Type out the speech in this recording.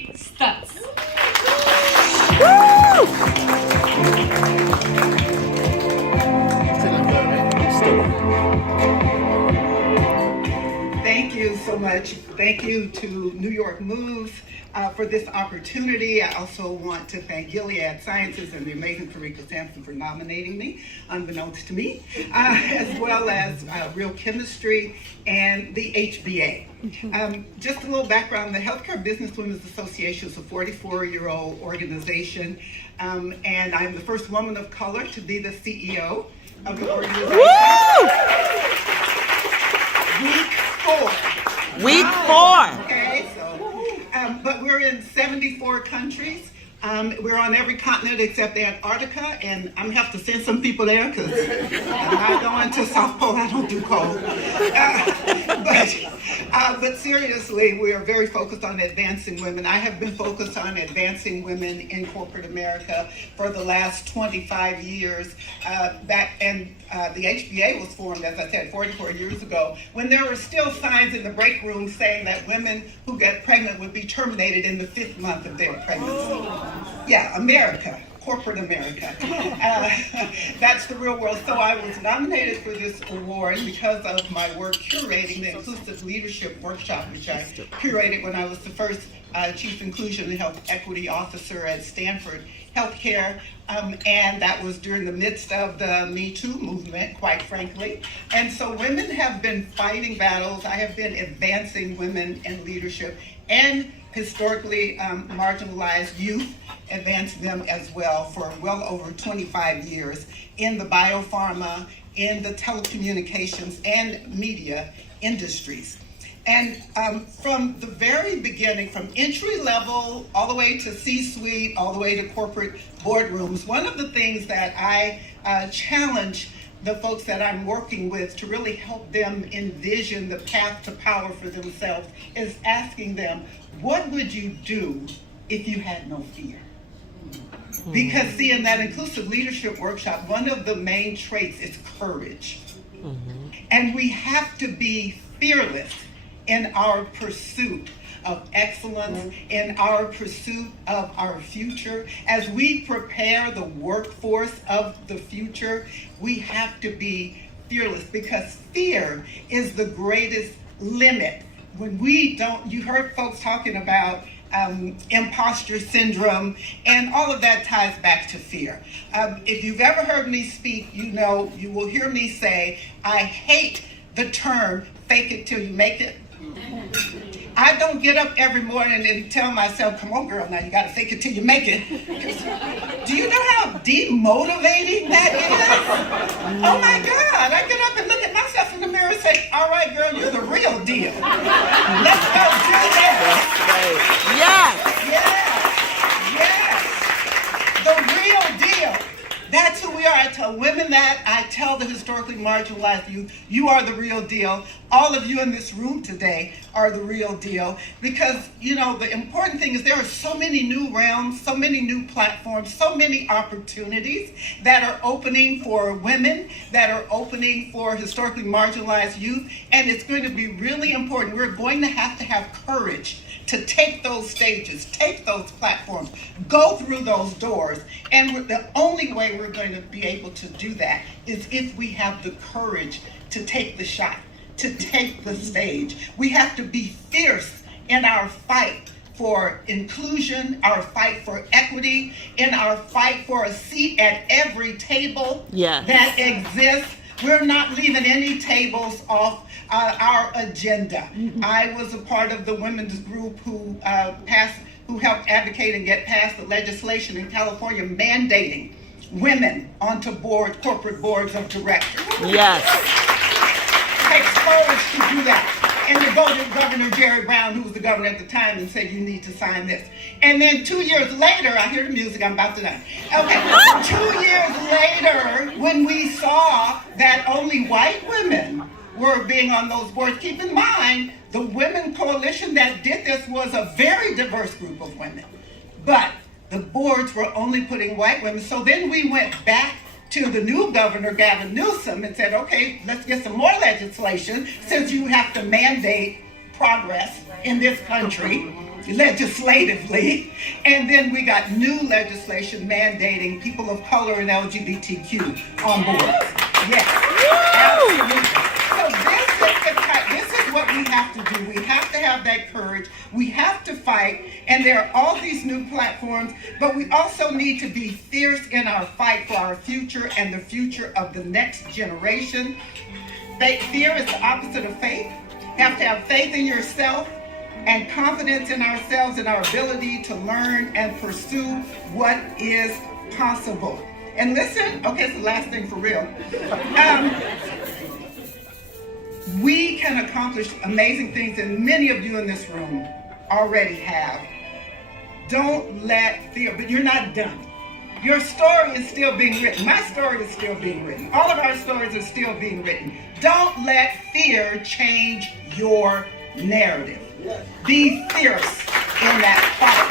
starts. Thank you so much. Thank you to New York Moves for this opportunity. I also want to thank Gilead Sciences and the amazing Karika Sampson for nominating me, unbeknownst to me, as well as Real Chemistry and the HBA. Just a little background, the Healthcare Business Women's Association is a 44-year-old organization, and I'm the first woman of color to be the CEO of the organization. Week four. Okay, so, but we're in 74 countries. We're on every continent except Antarctica, and I'm gonna have to send some people there because I'm not going to South Pole. I don't do cold. But seriously, we are very focused on advancing women. I have been focused on advancing women in corporate America for the last 25 years. The HBA was formed, as I said, 44 years ago, when there were still signs in the break room saying that women who get pregnant would be terminated in the 5th month of their pregnancy. Yeah, America, corporate America. That's the real world. So I was nominated for this award because of my work curating the Inclusive Leadership Workshop, which I curated when I was the first Chief Inclusion and Health Equity Officer at Stanford Healthcare. And that was during the midst of the Me Too movement, quite frankly. And so women have been fighting battles. I have been advancing women in leadership and historically marginalized youth, advanced them as well for well over 25 years in the biopharma, in the telecommunications and media industries. And from the very beginning, from entry level all the way to C-suite, all the way to corporate boardrooms, one of the things that I challenge the folks that I'm working with to really help them envision the path to power for themselves is asking them, what would you do if you had no fear? Because see, in that inclusive leadership workshop, one of the main traits is courage. And we have to be fearless in our pursuit of excellence, in our pursuit of our future. As we prepare the workforce of the future, we have to be fearless because fear is the greatest limit. When we don't, you heard folks talking about imposter syndrome, and all of that ties back to fear. If you've ever heard me speak, you know, you will hear me say, I hate the term fake it till you make it. I don't get up every morning and tell myself, come on girl, now you gotta fake it till you make it. Do you know how demotivating that is? Oh my God, I get up and look at myself in the mirror and say, all right girl, you're the real deal. Let's go do that. Yes, the real deal. That's who we are. I tell women that. I tell the historically marginalized youth, you are the real deal. All of you in this room today are the real deal. Because, you know, the important thing is there are so many new realms, so many new platforms, so many opportunities that are opening for women, that are opening for historically marginalized youth. And it's going to be really important. We're going to have courage to take those stages, take those platforms, go through those doors. And the only way we're going to be able to do that is if we have the courage to take the shot, to take the stage. We have to be fierce in our fight for inclusion, our fight for equity, in our fight for a seat at every table that exists. We're not leaving any tables off our agenda. I was a part of the women's group who helped advocate and get passed the legislation in California mandating women onto corporate boards of directors. Yes. It takes courage to do that. And to go to Governor Jerry Brown, who was the governor at the time, and say, you need to sign this. And then 2 years later, I hear the music, I'm about to die. Okay, 2 years later, when we saw that only white women were being on those boards, keep in mind, the Women Coalition that did this was a very diverse group of women. But the boards were only putting white women. So then we went back to the new governor, Gavin Newsom, and said, okay, let's get some more legislation since you have to mandate progress in this country. legislatively. And then we got new legislation mandating people of color and LGBTQ on board. Yes, absolutely. So this is what we have to do. We have to have that courage. We have to fight. And there are all these new platforms, but we also need to be fierce in our fight for our future and the future of the next generation. Fear is the opposite of faith. You have to have faith in yourself and confidence in ourselves and our ability to learn and pursue what is possible. And listen, okay, it's the last thing for real. We can accomplish amazing things, and many of you in this room already have. Don't let fear, but you're not done. Your story is still being written. My story is still being written. All of our stories are still being written. Don't let fear change your narrative. Be fierce in that fight.